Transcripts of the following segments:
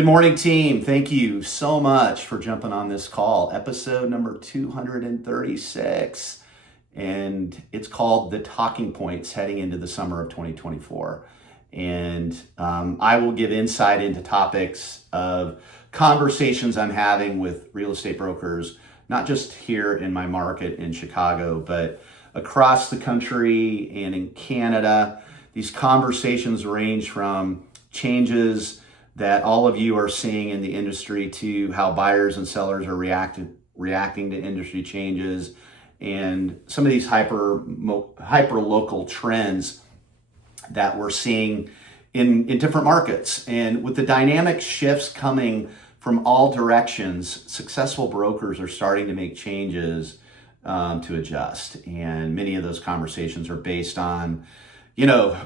Good morning, team. Thank you so much for jumping on this call. Episode number 236. And it's called The Talking Points Heading into the Summer of 2024. And I will give insight into topics of conversations I'm having with real estate brokers, not just here in my market in Chicago, but across the country and in Canada. These conversations range from changes that all of you are seeing in the industry to how buyers and sellers are reacting to industry changes and some of these hyper local trends that we're seeing in different markets. And with the dynamic shifts coming from all directions, successful brokers are starting to make changes to adjust. And many of those conversations are based on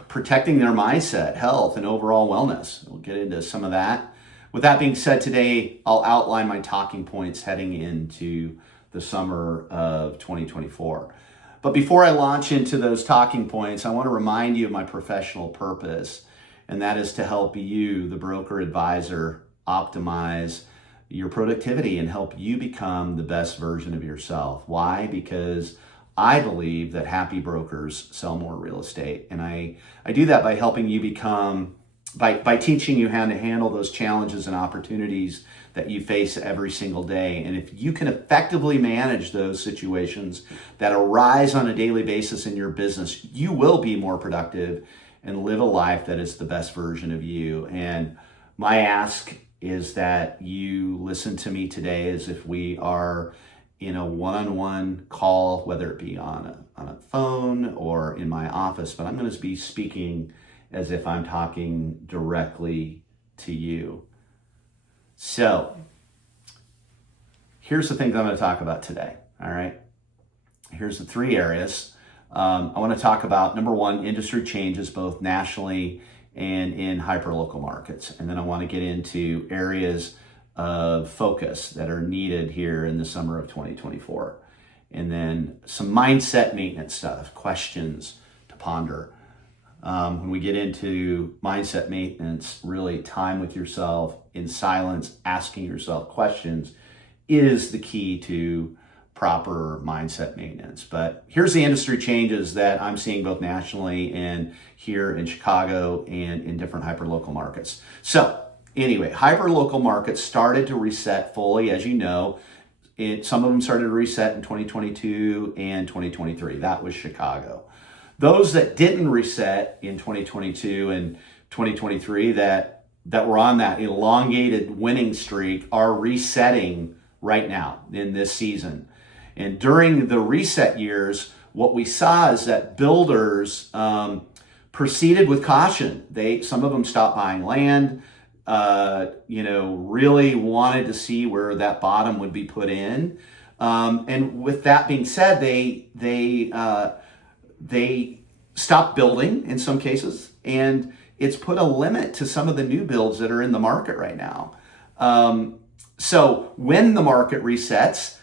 protecting their mindset, health, and overall wellness. We'll get into some of that. With that being said, today I'll outline my talking points heading into the summer of 2024. But before I launch into those talking points, I want to remind you of my professional purpose, and that is to help you, the broker advisor, optimize your productivity and help you become the best version of yourself. Why? Because I believe that happy brokers sell more real estate. And I do that by helping you become, by teaching you how to handle those challenges and opportunities that you face every single day. And if you can effectively manage those situations that arise on a daily basis in your business, you will be more productive and live a life that is the best version of you. And my ask is that you listen to me today as if we are in a one-on-one call, whether it be on a phone or in my office, but I'm going to be speaking as if I'm talking directly to you. So here's the things I'm going to talk about today. All right. Here's the three areas. I want to talk about, number one, industry changes, both nationally and in hyperlocal markets. And then I want to get into areas of focus that are needed here in the summer of 2024. And then some mindset maintenance stuff, questions to ponder. When we get into mindset maintenance, really time with yourself in silence, asking yourself questions is the key to proper mindset maintenance. But here's the industry changes that I'm seeing both nationally and here in Chicago and in different hyperlocal markets. So anyway, hyperlocal markets started to reset fully, as you know. Some of them started to reset in 2022 and 2023. That was Chicago. Those that didn't reset in 2022 and 2023 that were on that elongated winning streak are resetting right now in this season. And during the reset years, what we saw is that builders proceeded with caution. Some of them stopped buying land, really wanted to see where that bottom would be put in. And with that being said, they stopped building in some cases, and it's put a limit to some of the new builds that are in the market right now. So when the market resets,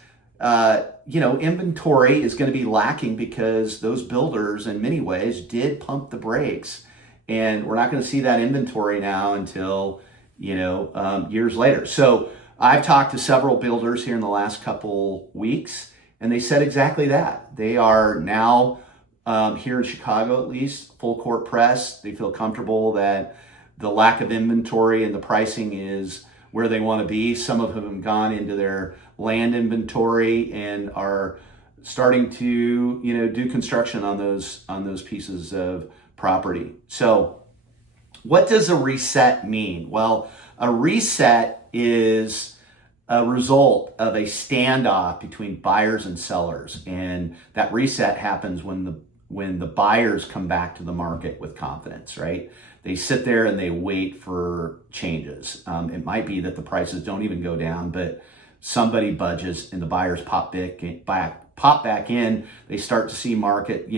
inventory is going to be lacking because those builders in many ways did pump the brakes. And we're not going to see that inventory now until, years later. So I've talked to several builders here in the last couple weeks, and they said exactly that. They are now, here in Chicago at least, full court press. They feel comfortable that the lack of inventory and the pricing is where they want to be. Some of them have gone into their land inventory and are starting to, do construction on those pieces of property. So what does a reset mean? Well, a reset is a result of a standoff between buyers and sellers. And that reset happens when the buyers come back to the market with confidence, right? They sit there and they wait for changes. It might be that the prices don't even go down, but somebody budges and the buyers pop back in. They start to see market,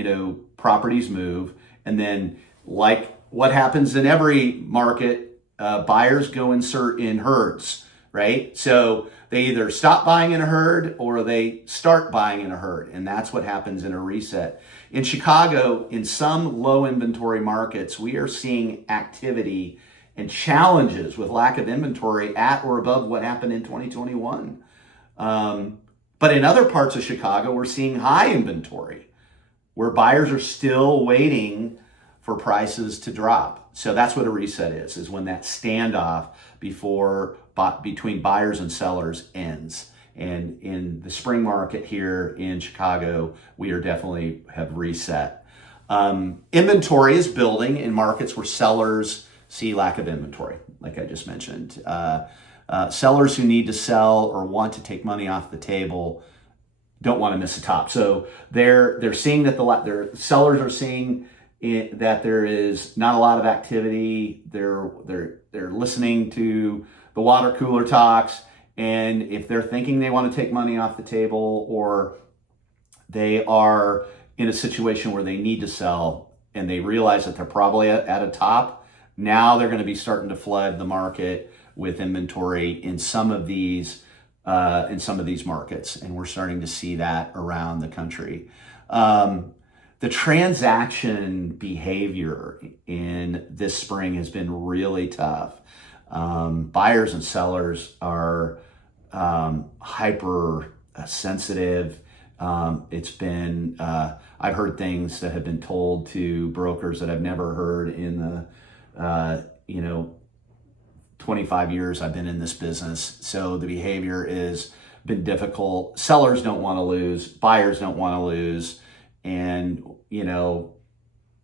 properties move. And then, like what happens in every market, buyers go insert in herds, right? So they either stop buying in a herd or they start buying in a herd. And that's what happens in a reset. In Chicago, in some low inventory markets, we are seeing activity and challenges with lack of inventory at or above what happened in 2021. But in other parts of Chicago, we're seeing high inventory where buyers are still waiting for prices to drop. So that's what a reset is when that standoff between buyers and sellers ends. And in the spring market here in Chicago, we are definitely have reset. Inventory is building in markets where sellers see lack of inventory, like I just mentioned. Sellers who need to sell or want to take money off the table don't want to miss a top. So they're seeing that their sellers are seeing that there is not a lot of activity. They're listening to the water cooler talks, and if they're thinking they want to take money off the table, or they are in a situation where they need to sell and they realize that they're probably at a top, now they're going to be starting to flood the market with inventory in some of these markets, and we're starting to see that around the country. The transaction behavior in this spring has been really tough. Buyers and sellers are hyper sensitive. It's been, I've heard things that have been told to brokers that I've never heard in the, 25 years I've been in this business. So the behavior has been difficult. Sellers don't want to lose, buyers don't want to lose. And,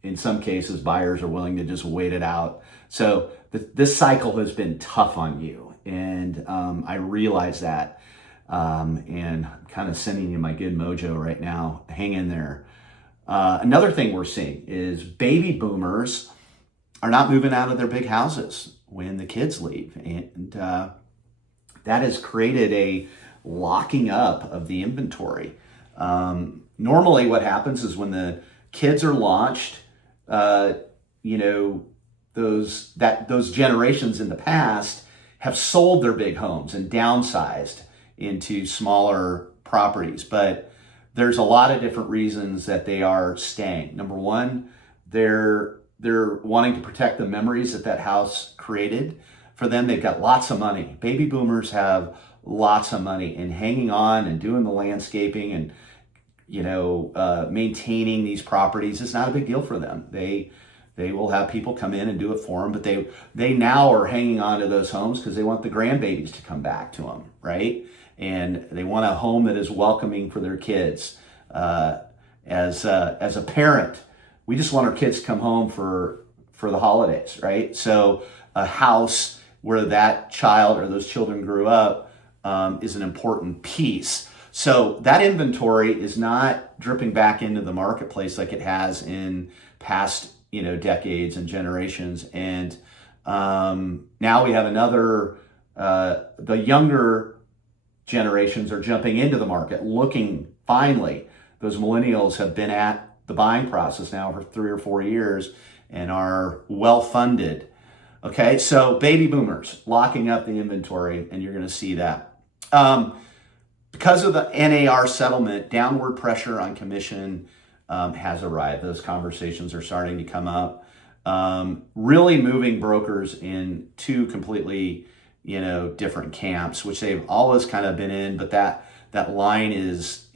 in some cases, buyers are willing to just wait it out. So this cycle has been tough on you. And I realize that. And I'm kind of sending you my good mojo right now. Hang in there. Another thing we're seeing is baby boomers are not moving out of their big houses when the kids leave. And that has created a locking up of the inventory. Normally what happens is when the kids are launched, those generations in the past have sold their big homes and downsized into smaller properties. But there's a lot of different reasons that they are staying. Number one, they're wanting to protect the memories that house created for them. They've got lots of money. Baby boomers have lots of money, and hanging on and doing the landscaping and maintaining these properties is not a big deal for them. They will have people come in and do it for them, but they now are hanging on to those homes because they want the grandbabies to come back to them, right? And they want a home that is welcoming for their kids. As a parent, we just want our kids to come home for the holidays, right? So a house where that child or those children grew up is an important piece. So that inventory is not dripping back into the marketplace like it has in past, decades and generations. And now we have another, the younger generations are jumping into the market, looking finally. Those millennials have been at the buying process now for 3 or 4 years and are well-funded. Okay, so baby boomers locking up the inventory, and you're going to see that. Because of the NAR settlement, downward pressure on commission has arrived. Those conversations are starting to come up. Really moving brokers in two completely, different camps, which they've always kind of been in, but that line is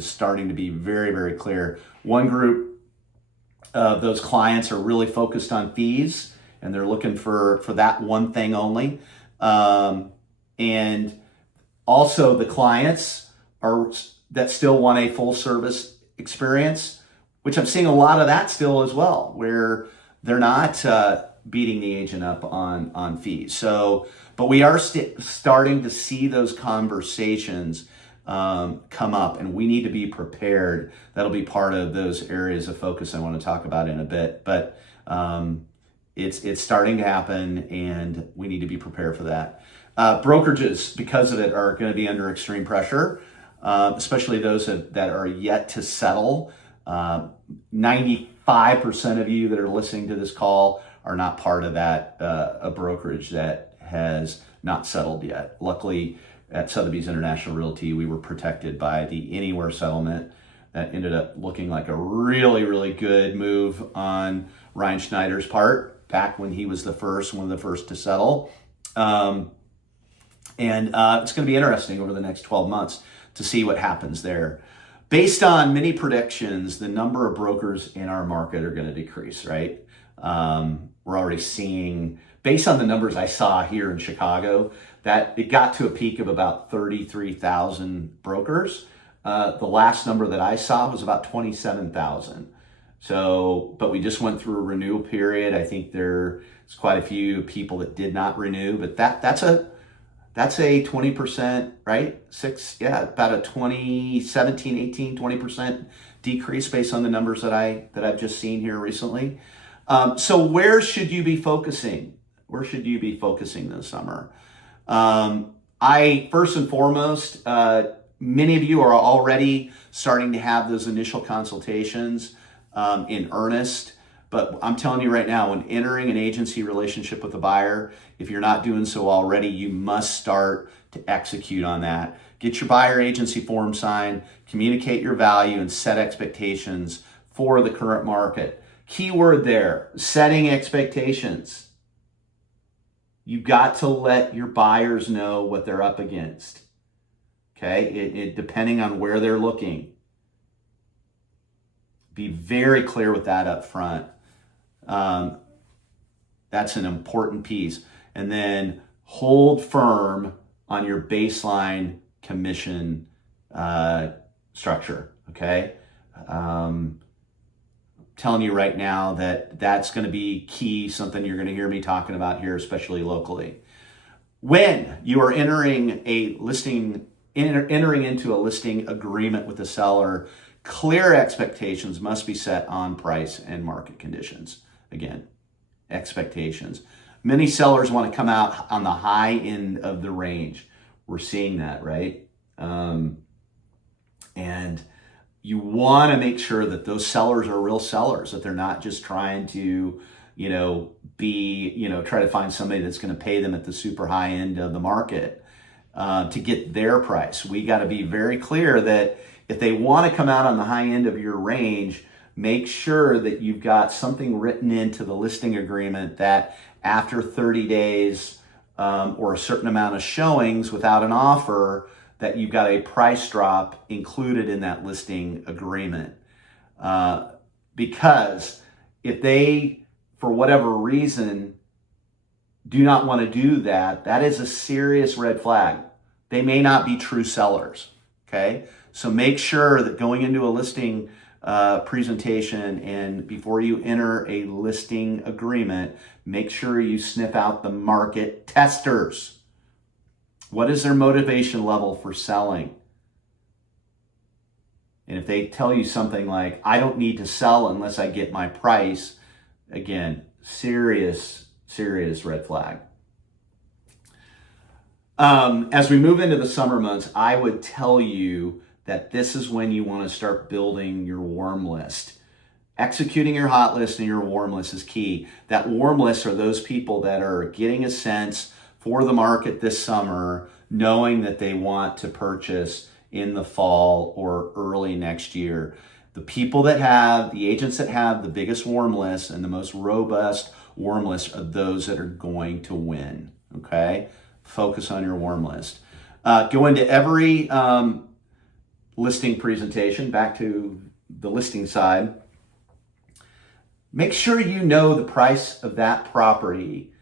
starting to be very, very clear. One group of those clients are really focused on fees, and they're looking for that one thing only. And also the clients that still want a full service experience, which I'm seeing a lot of that still as well, where they're not beating the agent up on fees. So, but we are starting to see those conversations come up, and we need to be prepared. That'll be part of those areas of focus I want to talk about in a bit. But it's starting to happen, and we need to be prepared for that. Brokerages, because of it, are going to be under extreme pressure, especially those that are yet to settle. 95% of you that are listening to this call are not part of that a brokerage that has not settled yet. Luckily, at Sotheby's International Realty, we were protected by the Anywhere settlement that ended up looking like a really, really good move on Ryan Schneider's part. back when he was one of the first to settle. And it's going to be interesting over the next 12 months to see what happens there. Based on many predictions, the number of brokers in our market are going to decrease, right? We're already seeing, based on the numbers I saw here in Chicago, that it got to a peak of about 33,000 brokers. The last number that I saw was about 27,000. So, but we just went through a renewal period. I think there's quite a few people that did not renew, but that's a 20%, right? About a 20% decrease based on the numbers that I've just seen here recently. So where should you be focusing? Where should you be focusing this summer? First and foremost, many of you are already starting to have those initial consultations in earnest. But I'm telling you right now, when entering an agency relationship with a buyer, if you're not doing so already, you must start to execute on that. Get your buyer agency form signed, communicate your value, and set expectations for the current market. Keyword there, setting expectations. You've got to let your buyers know what they're up against. Okay, depending on where they're looking. Be very clear with that up front. That's an important piece. And then hold firm on your baseline commission structure, okay? Telling you right now that's going to be key, something you're going to hear me talking about here, especially locally. When you are entering into a listing agreement with the seller, clear expectations must be set on price and market conditions. Again, expectations. Many sellers want to come out on the high end of the range. We're seeing that, right? And you want to make sure that those sellers are real sellers, that they're not just trying to, try to find somebody that's going to pay them at the super high end of the market to get their price. We got to be very clear that if they want to come out on the high end of your range, make sure that you've got something written into the listing agreement that after 30 days or a certain amount of showings without an offer, that you've got a price drop included in that listing agreement. Because if they, for whatever reason, do not want to do that, that is a serious red flag. They may not be true sellers, okay? So make sure that going into a listing presentation and before you enter a listing agreement, make sure you sniff out the market testers. What is their motivation level for selling? And if they tell you something like, I don't need to sell unless I get my price, again, serious red flag. As we move into the summer months, I would tell you that this is when you want to start building your warm list. Executing your hot list and your warm list is key. That warm list are those people that are getting a sense for the market this summer, knowing that they want to purchase in the fall or early next year. The people that have, the agents that have the biggest warm list and the most robust warm list are those that are going to win, okay? Focus on your warm list. Go into every listing presentation, back to the listing side. Make sure you know the price of that property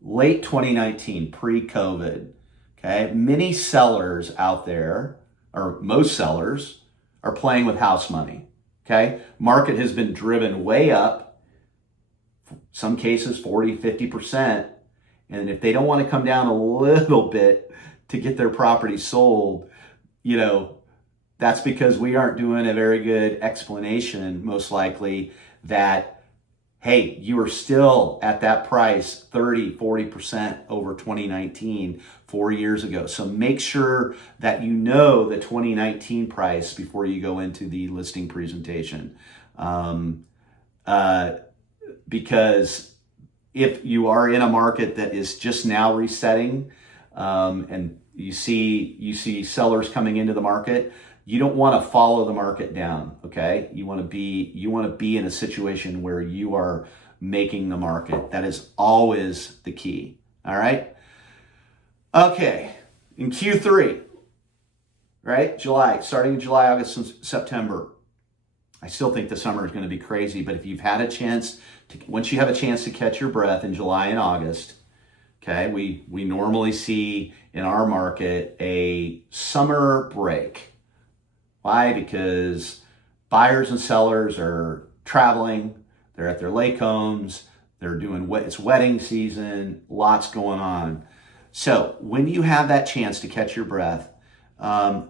late 2019, pre-COVID, okay? Many sellers out there, or most sellers, are playing with house money, okay? Market has been driven way up, some cases 40, 50%, and if they don't want to come down a little bit to get their property sold, that's because we aren't doing a very good explanation, most likely, that, hey, you are still at that price 30, 40% over 2019, 4 years ago. So make sure that you know the 2019 price before you go into the listing presentation. Because if you are in a market that is just now resetting and you see sellers coming into the market, you don't want to follow the market down, okay? You want to be in a situation where you are making the market. That is always the key. All right. Okay. In Q3, right? July, starting in July, August, and September. I still think the summer is going to be crazy, but if you've had a chance to, once you have a chance to catch your breath in July and August, okay, we normally see in our market a summer break. Why? Because buyers and sellers are traveling, they're at their lake homes, they're doing, it's wedding season, lots going on. So when you have that chance to catch your breath,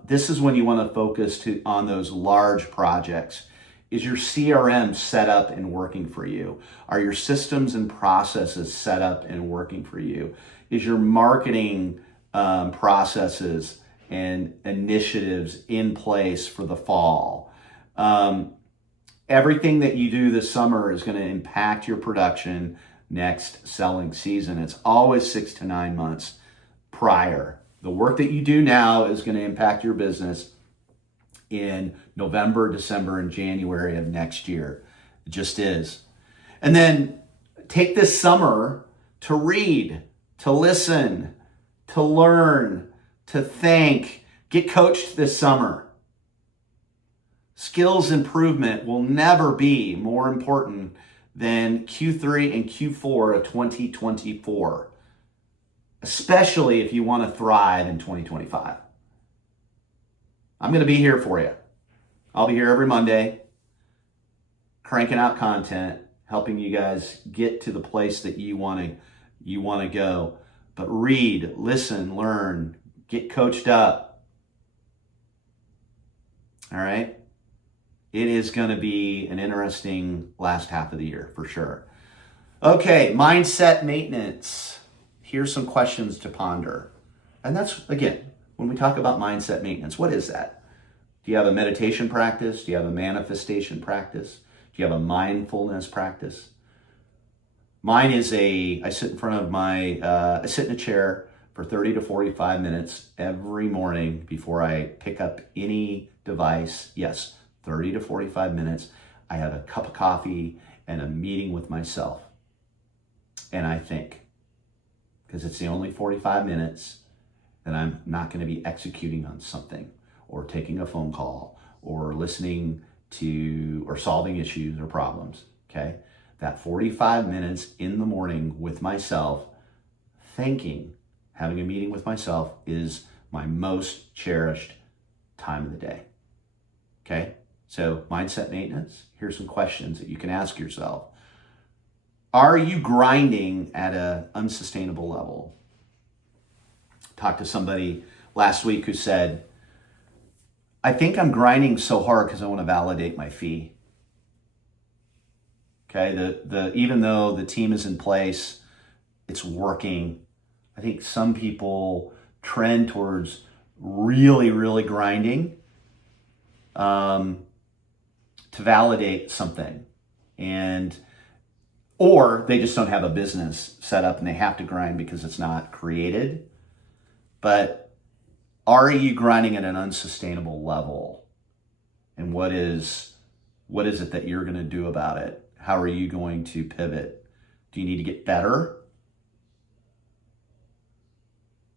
this is when you want to focus on those large projects. Is your CRM set up and working for you? Are your systems and processes set up and working for you? Is your marketing processes and initiatives in place for the fall? Everything that you do this summer is going to impact your production next selling season. It's always 6 to 9 months prior. The work that you do now is going to impact your business in November, December, and January of next year. It just is. And then take this summer to read, to listen, to learn, to think. Get coached this summer. Skills improvement will never be more important than Q3 and Q4 of 2024, especially if you want to thrive in 2025. I'm going to be here for you. I'll be here every Monday, cranking out content, helping you guys get to the place that you want to go. But read, listen, learn, get coached up. All right? It is going to be an interesting last half of the year for sure. Okay, mindset maintenance. Here's some questions to ponder. And that's, again, when we talk about mindset maintenance, what is that? Do you have a meditation practice? Do you have a manifestation practice? Do you have a mindfulness practice? Mine is I sit in front of I sit in a chair for 30 to 45 minutes every morning before I pick up any device. Yes, 30 to 45 minutes. I have a cup of coffee and a meeting with myself. And I think, because it's the only 45 minutes that I'm not going to be executing on something or taking a phone call or listening to or solving issues or problems, okay? That 45 minutes in the morning with myself, thinking, having a meeting with myself is my most cherished time of the day, okay? So mindset maintenance, here's some questions that you can ask yourself. Are you grinding at an unsustainable level? Talked to somebody last week who said, I think I'm grinding so hard because I want to validate my fee. Okay, even though the team is in place, it's working. I think some people trend towards really, really grinding to validate something, or they just don't have a business set up and they have to grind because it's not created. But are you grinding at an unsustainable level? And what is it that you're going to do about it? How are you going to pivot? Do you need to get better?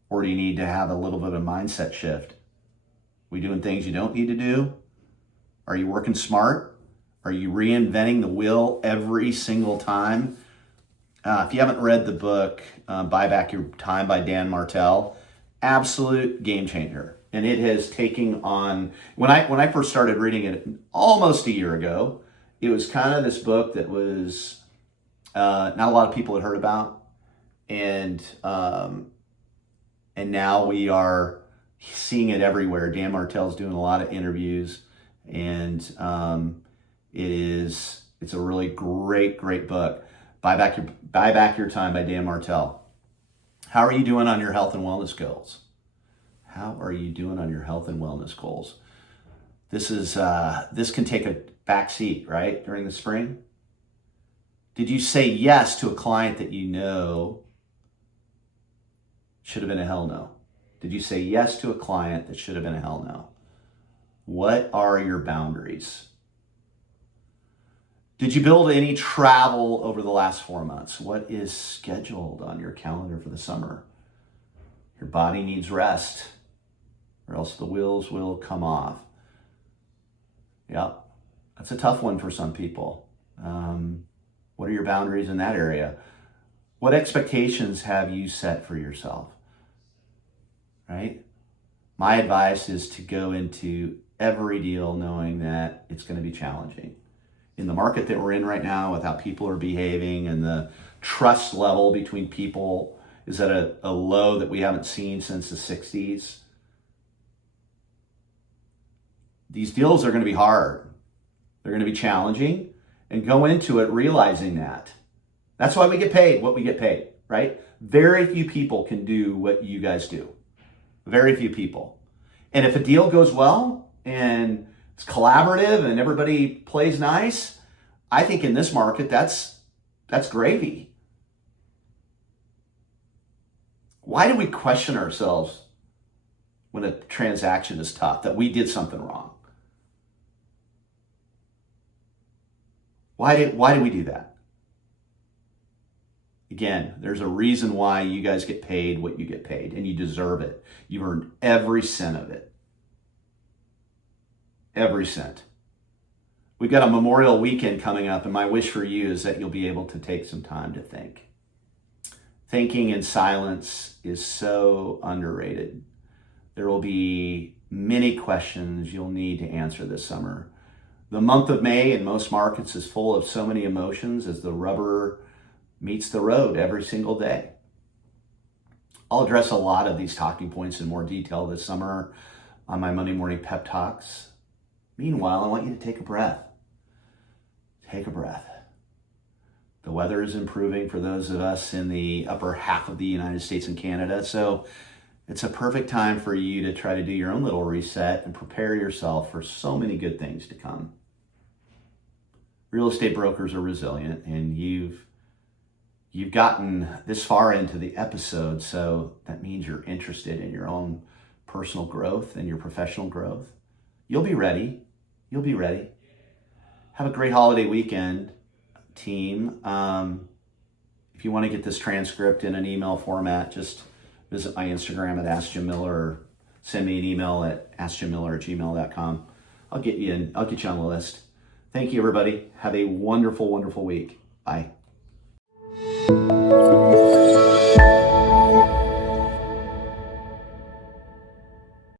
Or do you need to have a little bit of a mindset shift? We doing things you don't need to do? Are you working smart? Are you reinventing the wheel every single time? If you haven't read the book, Buy Back Your Time by Dan Martell, absolute game changer. And it has taken on, when I first started reading it almost a year ago, it was kind of this book that was not a lot of people had heard about. And now we are seeing it everywhere. Dan Martell's doing a lot of interviews, and it's a really great book. Buy Back Your Time by Dan Martell. How are you doing on your health and wellness goals? How are you doing on your health and wellness goals? This can take a back seat, right? During the spring. Did you say yes to a client that you know should have been a hell no? Did you say yes to a client that should have been a hell no? What are your boundaries? Did you build any travel over the last 4 months? What is scheduled on your calendar for the summer? Your body needs rest, or else the wheels will come off. Yep, that's a tough one for some people. What are your boundaries in that area? What expectations have you set for yourself? Right? My advice is to go into every deal knowing that it's going to be challenging. In the market that we're in right now, with how people are behaving and the trust level between people is at a low that we haven't seen since the 60s. These deals are going to be hard. They're going to be challenging, and go into it realizing that. That's why we get paid what we get paid, right? Very few people can do what you guys do. Very few people. And if a deal goes well and it's collaborative and everybody plays nice, I think in this market, that's gravy. Why do we question ourselves when a transaction is tough, that we did something wrong? Why do we do that? Again, there's a reason why you guys get paid what you get paid, and you deserve it. You've earned every cent of it. Every cent. We've got a Memorial weekend coming up, and my wish for you is that you'll be able to take some time to think. Thinking in silence is so underrated. There will be many questions you'll need to answer this summer. The month of May in most markets is full of so many emotions as the rubber meets the road every single day. I'll address a lot of these talking points in more detail this summer on my Monday Morning Pep Talks. Meanwhile, I want you to take a breath. Take a breath. The weather is improving for those of us in the upper half of the United States and Canada, so it's a perfect time for you to try to do your own little reset and prepare yourself for so many good things to come. Real estate brokers are resilient, and you've gotten this far into the episode, so that means you're interested in your own personal growth and your professional growth. You'll be ready. You'll be ready. Have a great holiday weekend, team. If you want to get this transcript in an email format, just visit my Instagram at askjimmiller, or send me an email at askjimmiller@gmail.com. I'll get you on the list. Thank you, everybody. Have a wonderful, wonderful week. Bye.